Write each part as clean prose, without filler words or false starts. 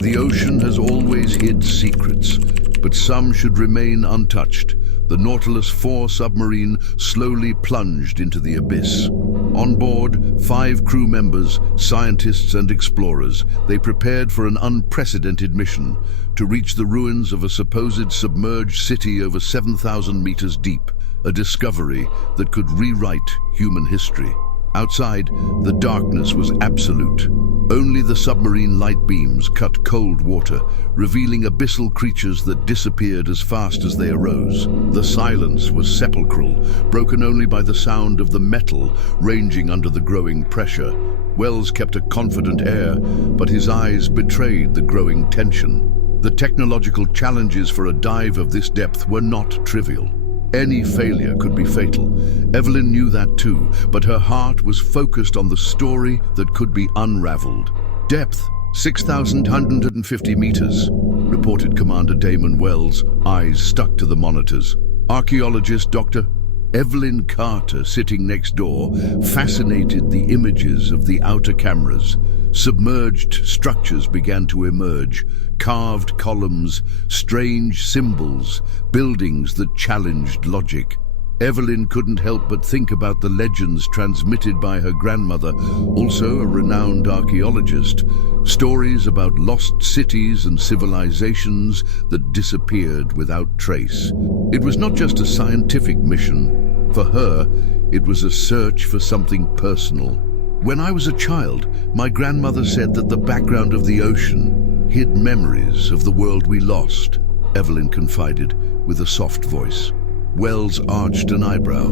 The ocean has always hid secrets, but some should remain untouched. The Nautilus 4 submarine slowly plunged into the abyss. On board, 5 crew members, scientists and explorers, they prepared for an unprecedented mission to reach the ruins of a supposed submerged city over 7,000 meters deep, a discovery that could rewrite human history. Outside, the darkness was absolute. Only the submarine light beams cut cold water, revealing abyssal creatures that disappeared as fast as they arose. The silence was sepulchral, broken only by the sound of the metal ranging under the growing pressure. Wells kept a confident air, but his eyes betrayed the growing tension. The technological challenges for a dive of this depth were not trivial. Any failure could be fatal. Evelyn knew that too, but her heart was focused on the story that could be unraveled. Depth, 6,150 meters, reported Commander Damon Wells, eyes stuck to the monitors. Archaeologist Dr. Evelyn Carter, sitting next door, fascinated the images of the outer cameras. Submerged structures began to emerge, carved columns, strange symbols, buildings that challenged logic. Evelyn couldn't help but think about the legends transmitted by her grandmother, also a renowned archaeologist. Stories about lost cities and civilizations that disappeared without trace. It was not just a scientific mission. For her, it was a search for something personal. When I was a child, my grandmother said that the background of the ocean hid memories of the world we lost, Evelyn confided with a soft voice. Wells arched an eyebrow.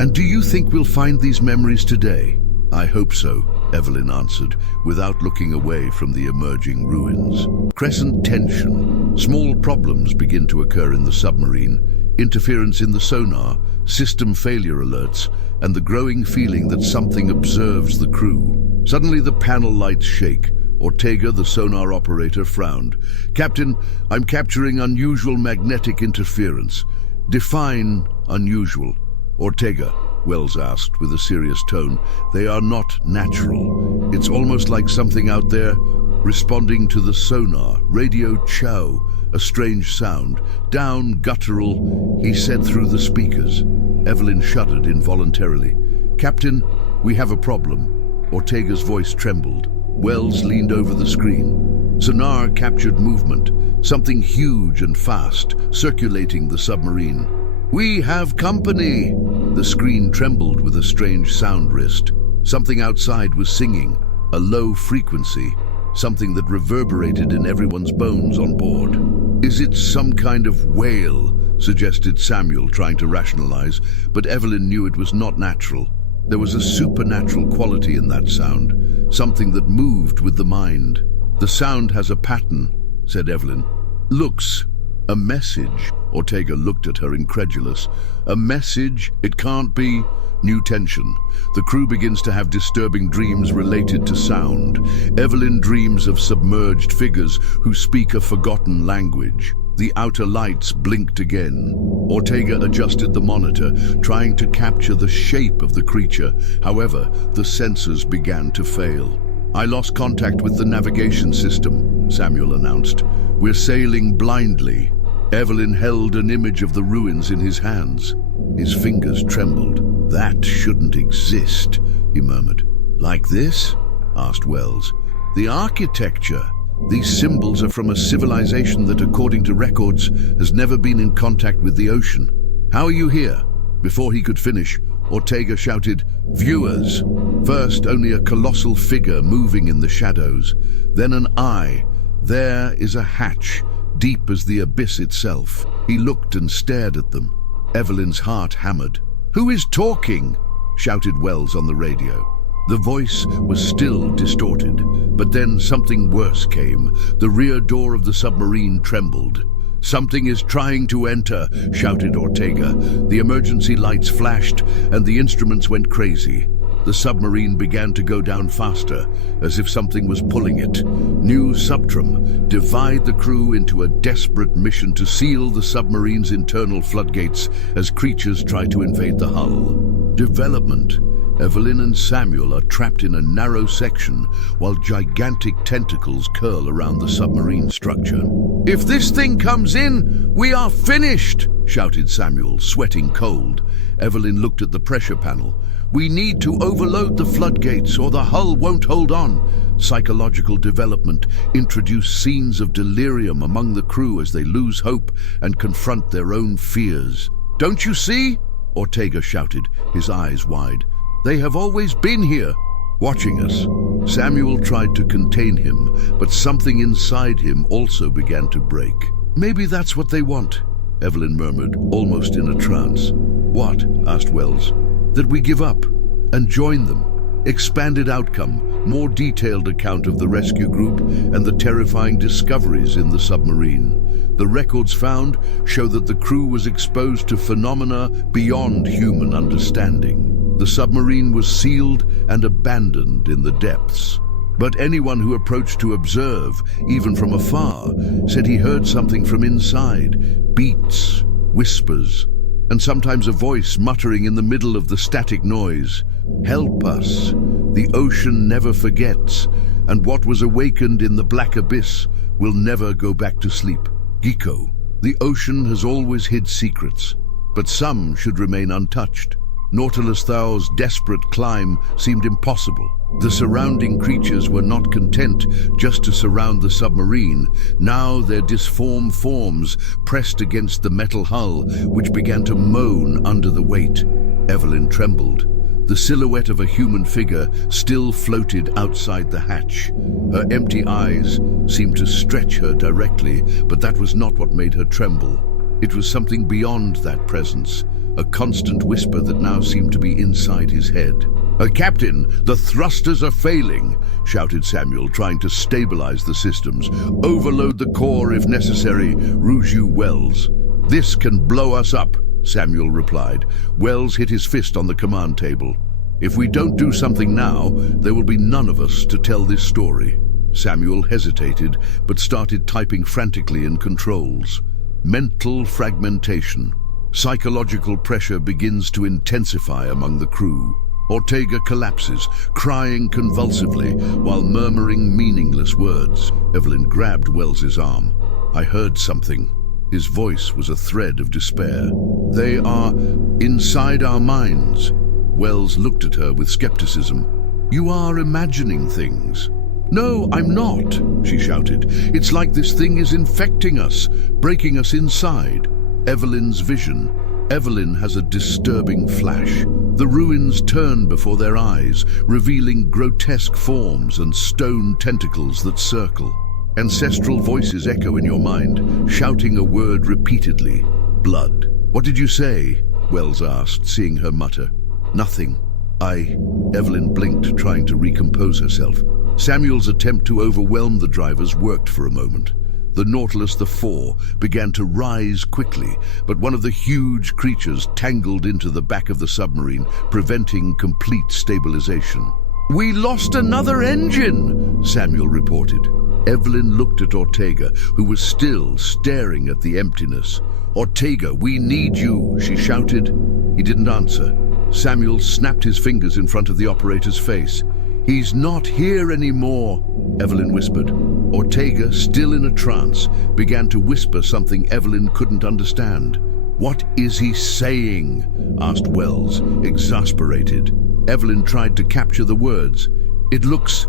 And do you think we'll find these memories today? I hope so, Evelyn answered, without looking away from the emerging ruins. Crescent tension. Small problems begin to occur in the submarine. Interference in the sonar, system failure alerts, and the growing feeling that something observes the crew. Suddenly the panel lights shake. Ortega, the sonar operator, frowned. Captain, I'm capturing unusual magnetic interference. Define unusual. Ortega, Wells asked with a serious tone. They are not natural. It's almost like something out there responding to the sonar. Radio chow, a strange sound. Down, guttural, he said through the speakers. Evelyn shuddered involuntarily. Captain, we have a problem. Ortega's voice trembled. Wells leaned over the screen. Sonar captured movement, something huge and fast, circulating the submarine. We have company! The screen trembled with a strange sound wrist. Something outside was singing, a low frequency, something that reverberated in everyone's bones on board. Is it some kind of whale? Suggested Samuel, trying to rationalize, but Evelyn knew it was not natural. There was a supernatural quality in that sound, something that moved with the mind. The sound has a pattern, said Evelyn. Looks, a message. Ortega looked at her incredulous. A message? It can't be. New tension. The crew begins to have disturbing dreams related to sound. Evelyn dreams of submerged figures who speak a forgotten language. The outer lights blinked again. Ortega adjusted the monitor, trying to capture the shape of the creature. However, the sensors began to fail. I lost contact with the navigation system, Samuel announced. We're sailing blindly. Evelyn held an image of the ruins in his hands. His fingers trembled. That shouldn't exist, he murmured. Like this? Asked Wells. The architecture. These symbols are from a civilization that, according to records, has never been in contact with the ocean. How are you here? Before he could finish, Ortega shouted, Viewers! First, only a colossal figure moving in the shadows. Then an eye. There is a hatch, deep as the abyss itself. He looked and stared at them. Evelyn's heart hammered. Who is talking? Shouted Wells on the radio. The voice was still distorted, but then something worse came. The rear door of the submarine trembled. Something is trying to enter, shouted Ortega. The emergency lights flashed and the instruments went crazy. The submarine began to go down faster, as if something was pulling it. New subtram, divide the crew into a desperate mission to seal the submarine's internal floodgates as creatures try to invade the hull. Development. Evelyn and Samuel are trapped in a narrow section while gigantic tentacles curl around the submarine structure. "If this thing comes in, we are finished!" shouted Samuel, sweating cold. Evelyn looked at the pressure panel. "We need to overload the floodgates or the hull won't hold on." Psychological development introduced scenes of delirium among the crew as they lose hope and confront their own fears. "Don't you see?" Ortega shouted, his eyes wide. "They have always been here, watching us." Samuel tried to contain him, but something inside him also began to break. "Maybe that's what they want," Evelyn murmured, almost in a trance. "What?" asked Wells. "That we give up and join them." Expanded outcome, more detailed account of the rescue group and the terrifying discoveries in the submarine. The records found show that the crew was exposed to phenomena beyond human understanding. The submarine was sealed and abandoned in the depths. But anyone who approached to observe, even from afar, said he heard something from inside, beats, whispers, and sometimes a voice muttering in the middle of the static noise. "Help us. The ocean never forgets, and what was awakened in the black abyss will never go back to sleep." Giko, the ocean has always hid secrets, but some should remain untouched. Nautilus Thau's desperate climb seemed impossible. The surrounding creatures were not content just to surround the submarine. Now their disformed forms pressed against the metal hull, which began to moan under the weight. Evelyn trembled. The silhouette of a human figure still floated outside the hatch. Her empty eyes seemed to stretch her directly, but that was not what made her tremble. It was something beyond that presence, a constant whisper that now seemed to be inside his head. "Captain, the thrusters are failing," shouted Samuel, trying to stabilize the systems. "Overload the core if necessary, Rougeau Wells." "This can blow us up," Samuel replied. Wells hit his fist on the command table. "If we don't do something now, there will be none of us to tell this story." Samuel hesitated, but started typing frantically in controls. Mental fragmentation. Psychological pressure begins to intensify among the crew. Ortega collapses, crying convulsively while murmuring meaningless words. Evelyn grabbed Wells's arm. "I heard something." His voice was a thread of despair. "They are inside our minds." Wells looked at her with skepticism. "You are imagining things." "No, I'm not," she shouted. "It's like this thing is infecting us, breaking us inside." Evelyn's vision. Evelyn has a disturbing flash. The ruins turn before their eyes, revealing grotesque forms and stone tentacles that circle. Ancestral voices echo in your mind, shouting a word repeatedly. "Blood." "What did you say?" Wells asked, seeing her mutter. "Nothing. Evelyn blinked, trying to recompose herself. Samuel's attempt to overwhelm the drivers worked for a moment. The Nautilus IV began to rise quickly, but one of the huge creatures tangled into the back of the submarine, preventing complete stabilization. "We lost another engine," Samuel reported. Evelyn looked at Ortega, who was still staring at the emptiness. "Ortega, we need you," she shouted. He didn't answer. Samuel snapped his fingers in front of the operator's face. "He's not here anymore," Evelyn whispered. Ortega, still in a trance, began to whisper something Evelyn couldn't understand. "What is he saying?" asked Wells, exasperated. Evelyn tried to capture the words. It looks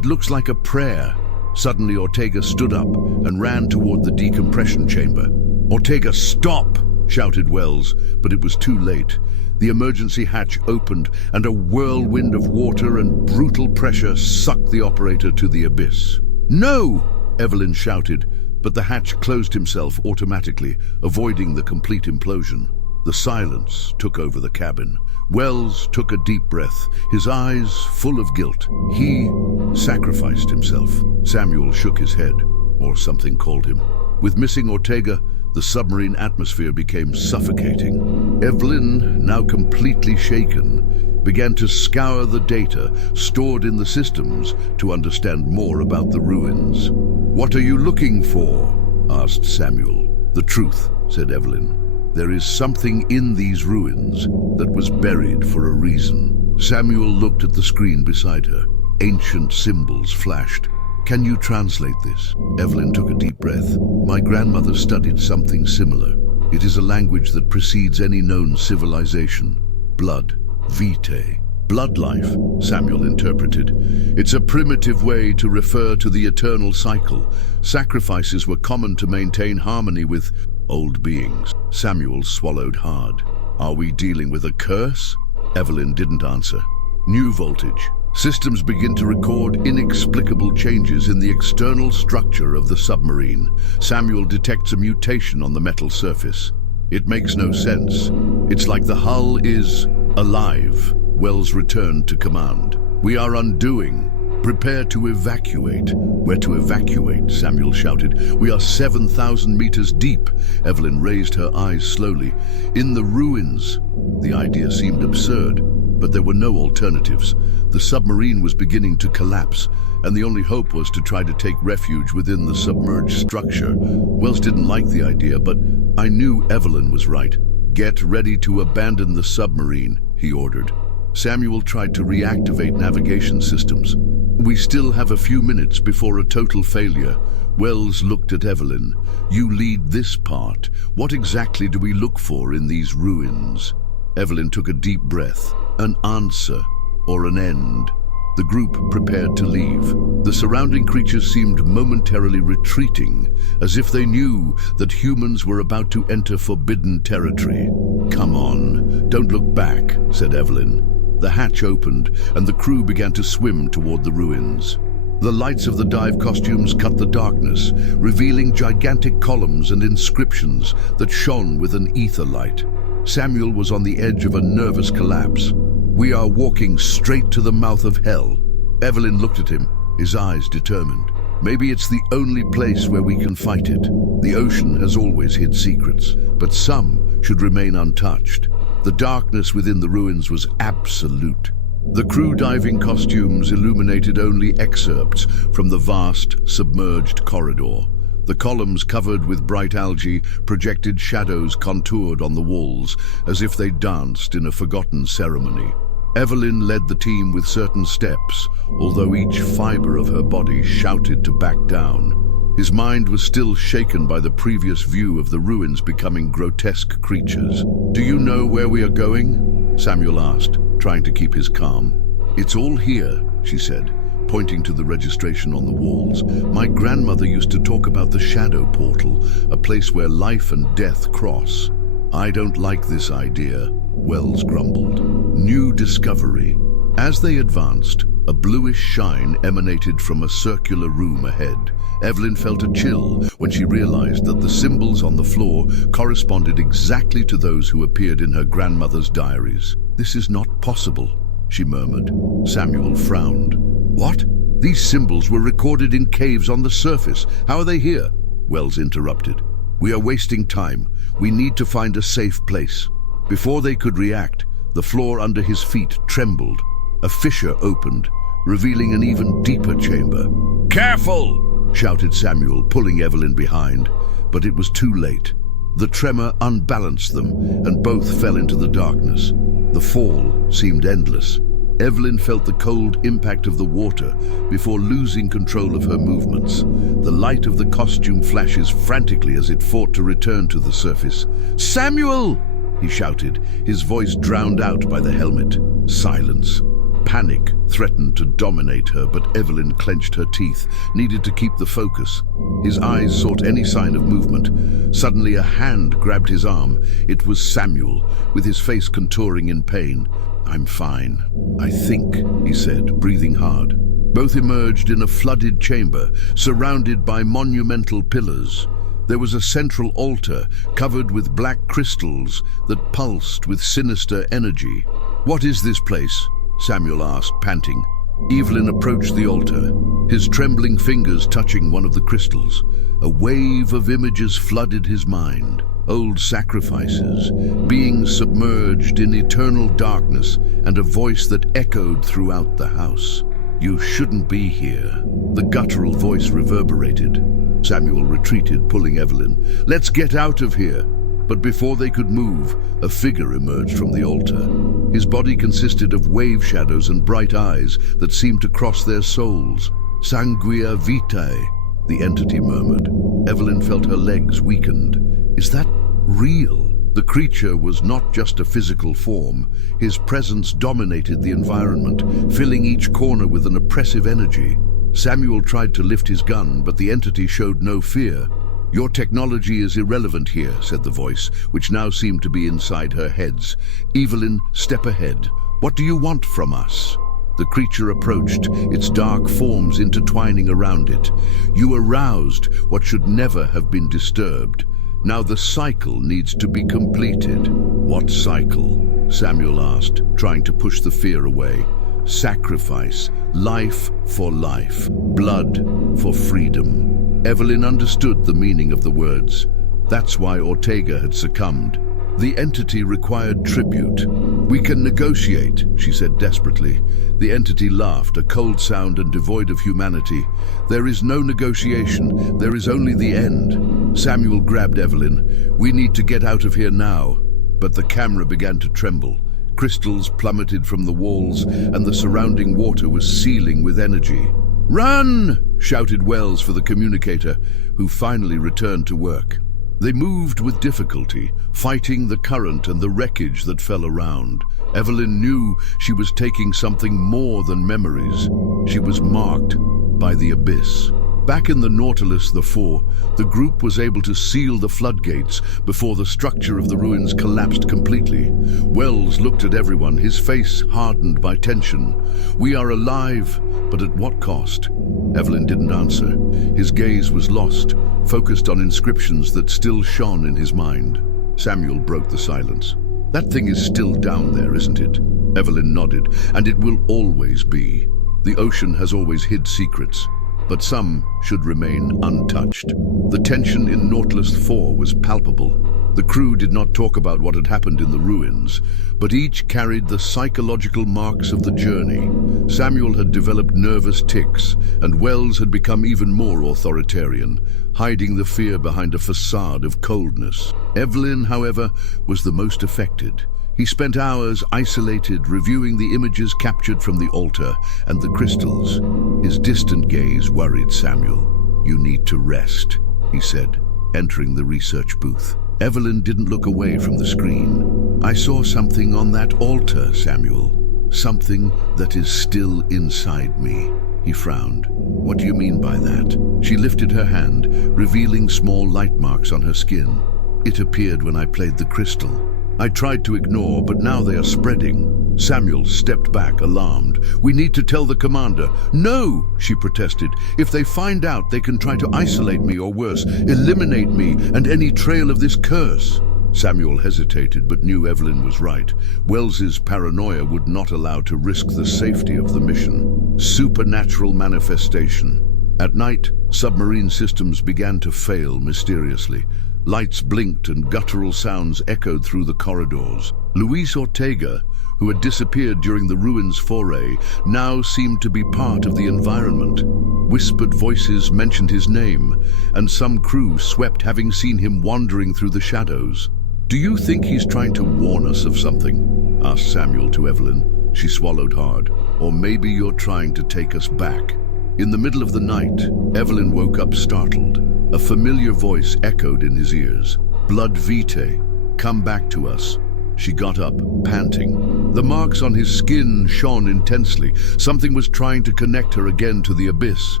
like a prayer." Suddenly Ortega stood up and ran toward the decompression chamber. "Ortega, stop!" shouted Wells, but it was too late. The emergency hatch opened, and a whirlwind of water and brutal pressure sucked the operator to the abyss. "No!" Evelyn shouted, but the hatch closed himself automatically, avoiding the complete implosion. The silence took over the cabin. Wells took a deep breath, his eyes full of guilt. He sacrificed himself. Samuel shook his head, or something called him. With missing Ortega, the submarine atmosphere became suffocating. Evelyn, now completely shaken, began to scour the data stored in the systems to understand more about the ruins. "What are you looking for?" asked Samuel. "The truth," said Evelyn. "There is something in these ruins that was buried for a reason." Samuel looked at the screen beside her. Ancient symbols flashed. "Can you translate this?" Evelyn took a deep breath. "My grandmother studied something similar. It is a language that precedes any known civilization. Blood, vitae. Blood life," Samuel interpreted. "It's a primitive way to refer to the eternal cycle. Sacrifices were common to maintain harmony with old beings." Samuel swallowed hard. "Are we dealing with a curse?" Evelyn didn't answer. New voltage. Systems begin to record inexplicable changes in the external structure of the submarine. Samuel detects a mutation on the metal surface. It makes no sense. It's like the hull is alive. Wells returned to command. "We are undoing. Prepare to evacuate." "Where to evacuate?" Samuel shouted. "We are 7,000 meters deep." Evelyn raised her eyes slowly. "In the ruins." The idea seemed absurd, but there were no alternatives. The submarine was beginning to collapse, and the only hope was to try to take refuge within the submerged structure. Wells didn't like the idea, but I knew Evelyn was right. "Get ready to abandon the submarine," he ordered. Samuel tried to reactivate navigation systems. "We still have a few minutes before a total failure." Wells looked at Evelyn. "You lead this part. What exactly do we look for in these ruins?" Evelyn took a deep breath. "An answer, or an end." The group prepared to leave. The surrounding creatures seemed momentarily retreating, as if they knew that humans were about to enter forbidden territory. "Come on, don't look back," said Evelyn. The hatch opened, and the crew began to swim toward the ruins. The lights of the dive costumes cut the darkness, revealing gigantic columns and inscriptions that shone with an ether light. Samuel was on the edge of a nervous collapse. "We are walking straight to the mouth of hell." Evelyn looked at him, his eyes determined. "Maybe it's the only place where we can fight it. The ocean has always hid secrets, but some should remain untouched." The darkness within the ruins was absolute. The crew diving costumes illuminated only excerpts from the vast, submerged corridor. The columns covered with bright algae projected shadows contoured on the walls, as if they danced in a forgotten ceremony. Evelyn led the team with certain steps, although each fiber of her body shouted to back down. His mind was still shaken by the previous view of the ruins becoming grotesque creatures. "Do you know where we are going?" Samuel asked, trying to keep his calm. "It's all here," she said, pointing to the registration on the walls. "My grandmother used to talk about the shadow portal, a place where life and death cross." "I don't like this idea," Wells grumbled. "New discovery." As they advanced, a bluish shine emanated from a circular room ahead. Evelyn felt a chill when she realized that the symbols on the floor corresponded exactly to those who appeared in her grandmother's diaries. "This is not possible," she murmured. Samuel frowned. "What? These symbols were recorded in caves on the surface. How are they here?" Wells interrupted. "We are wasting time. We need to find a safe place." Before they could react, the floor under his feet trembled. A fissure opened, revealing an even deeper chamber. "Careful!" shouted Samuel, pulling Evelyn behind. But it was too late. The tremor unbalanced them, and both fell into the darkness. The fall seemed endless. Evelyn felt the cold impact of the water before losing control of her movements. The light of the costume flashes frantically as it fought to return to the surface. "Samuel!" he shouted, his voice drowned out by the helmet. Silence. Panic threatened to dominate her, but Evelyn clenched her teeth, needed to keep the focus. His eyes sought any sign of movement. Suddenly a hand grabbed his arm. It was Samuel, with his face contouring in pain. "I'm fine, I think," he said, breathing hard. Both emerged in a flooded chamber, surrounded by monumental pillars. There was a central altar, covered with black crystals that pulsed with sinister energy. "What is this place?" Samuel asked, panting. Evelyn approached the altar, his trembling fingers touching one of the crystals. A wave of images flooded his mind. Old sacrifices, beings submerged in eternal darkness, and a voice that echoed throughout the house. "You shouldn't be here." The guttural voice reverberated. Samuel retreated, pulling Evelyn. "Let's get out of here." But before they could move, a figure emerged from the altar. His body consisted of wave shadows and bright eyes that seemed to cross their souls. "Sanguia vitae," the entity murmured. Evelyn felt her legs weakened. Is that real? The creature was not just a physical form. His presence dominated the environment, filling each corner with an oppressive energy. Samuel tried to lift his gun, but the entity showed no fear. "Your technology is irrelevant here," said the voice, which now seemed to be inside her heads. "Evelyn, step ahead. What do you want from us?" The creature approached, its dark forms intertwining around it. "You aroused what should never have been disturbed. Now the cycle needs to be completed." "What cycle?" Samuel asked, trying to push the fear away. "Sacrifice, life for life, blood for freedom." Evelyn understood the meaning of the words. That's why Ortega had succumbed. The entity required tribute. "We can negotiate," she said desperately. The entity laughed, a cold sound and devoid of humanity. "There is no negotiation. There is only the end." Samuel grabbed Evelyn. "We need to get out of here now." But the camera began to tremble. Crystals plummeted from the walls, and the surrounding water was seething with energy. "Run!" shouted Wells for the communicator, who finally returned to work. They moved with difficulty, fighting the current and the wreckage that fell around. Evelyn knew she was taking something more than memories. She was marked by the abyss. Back in the Nautilus IV, the group was able to seal the floodgates before the structure of the ruins collapsed completely. Wells looked at everyone, his face hardened by tension. "We are alive, but at what cost?" Evelyn didn't answer. His gaze was lost, focused on inscriptions that still shone in his mind. Samuel broke the silence. "That thing is still down there, isn't it?" Evelyn nodded. "And it will always be. The ocean has always hid secrets, but some should remain untouched." The tension in Nautilus IV was palpable. The crew did not talk about what had happened in the ruins, but each carried the psychological marks of the journey. Samuel had developed nervous tics, and Wells had become even more authoritarian, hiding the fear behind a facade of coldness. Evelyn, however, was the most affected. He spent hours isolated, reviewing the images captured from the altar and the crystals. His distant gaze worried Samuel. "You need to rest," he said, entering the research booth. Evelyn didn't look away from the screen. "I saw something on that altar, Samuel. Something that is still inside me." He frowned. "What do you mean by that?" She lifted her hand, revealing small light marks on her skin. "It appeared when I played the crystal. I tried to ignore, but now they are spreading." Samuel stepped back, alarmed. "We need to tell the commander." "No," she protested. "If they find out, they can try to isolate me or worse, eliminate me and any trail of this curse." Samuel hesitated, but knew Evelyn was right. Wells's paranoia would not allow to risk the safety of the mission. Supernatural manifestation. At night, submarine systems began to fail mysteriously. Lights blinked and guttural sounds echoed through the corridors. Luis Ortega, who had disappeared during the ruins foray, now seemed to be part of the environment. Whispered voices mentioned his name, and some crew swept having seen him wandering through the shadows. "Do you think he's trying to warn us of something?" asked Samuel to Evelyn. She swallowed hard. "Or maybe you're trying to take us back." In the middle of the night, Evelyn woke up startled. A familiar voice echoed in his ears. "Blood vitae, come back to us." She got up, panting. The marks on his skin shone intensely. Something was trying to connect her again to the abyss.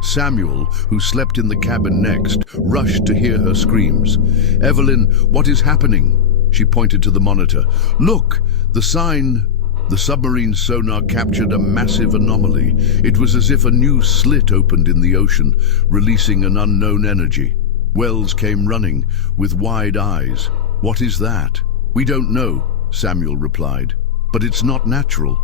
Samuel, who slept in the cabin next, rushed to hear her screams. "Evelyn, what is happening?" She pointed to the monitor. "Look, the sign." The submarine sonar captured a massive anomaly. It was as if a new slit opened in the ocean, releasing an unknown energy. Wells came running, with wide eyes. "What is that?" "We don't know," Samuel replied. "But it's not natural."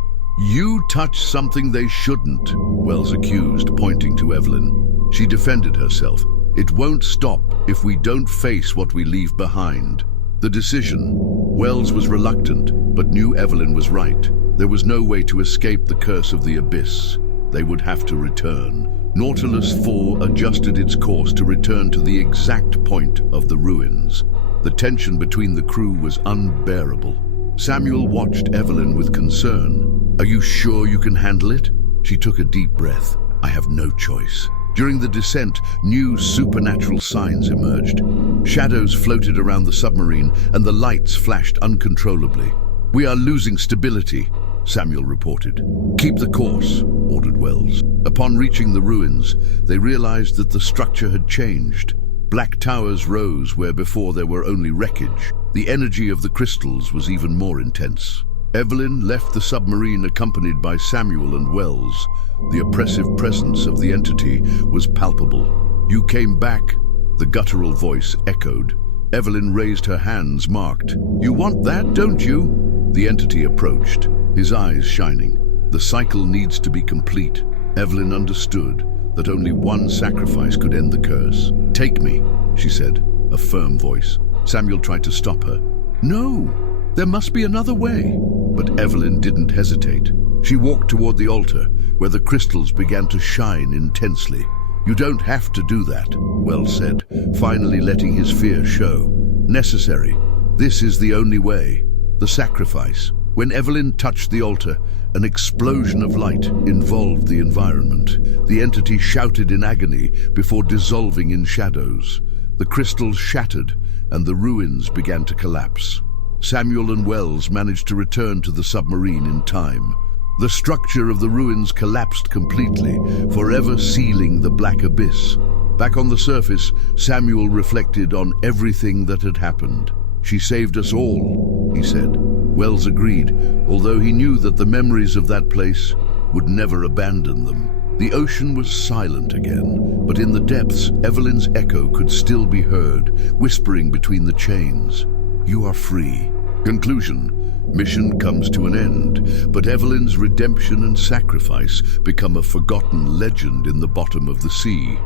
"You touched something they shouldn't," Wells accused, pointing to Evelyn. She defended herself. "It won't stop if we don't face what we leave behind." The decision. Wells was reluctant, but knew Evelyn was right. There was no way to escape the curse of the abyss. They would have to return. Nautilus IV adjusted its course to return to the exact point of the ruins. The tension between the crew was unbearable. Samuel watched Evelyn with concern. "Are you sure you can handle it?" She took a deep breath. "I have no choice." During the descent, new supernatural signs emerged. Shadows floated around the submarine and the lights flashed uncontrollably. "We are losing stability," Samuel reported. "Keep the course," ordered Wells. Upon reaching the ruins, they realized that the structure had changed. Black towers rose where before there were only wreckage. The energy of the crystals was even more intense. Evelyn left the submarine accompanied by Samuel and Wells. The oppressive presence of the entity was palpable. "You came back," the guttural voice echoed. Evelyn raised her hands, marked. "You want that, don't you?" The entity approached, his eyes shining. "The cycle needs to be complete." Evelyn understood that only one sacrifice could end the curse. "Take me," she said, a firm voice. Samuel tried to stop her. "No, there must be another way." But Evelyn didn't hesitate. She walked toward the altar, where the crystals began to shine intensely. "You don't have to do that," Wells said, finally letting his fear show. "Necessary. This is the only way. The sacrifice." When Evelyn touched the altar, an explosion of light involved the environment. The entity shouted in agony before dissolving in shadows. The crystals shattered, and the ruins began to collapse. Samuel and Wells managed to return to the submarine in time. The structure of the ruins collapsed completely, forever sealing the black abyss. Back on the surface, Samuel reflected on everything that had happened. "She saved us all," he said. Wells agreed, although he knew that the memories of that place would never abandon them. The ocean was silent again, but in the depths, Evelyn's echo could still be heard, whispering between the chains. "You are free." Conclusion. Mission comes to an end, but Evelyn's redemption and sacrifice become a forgotten legend in the bottom of the sea.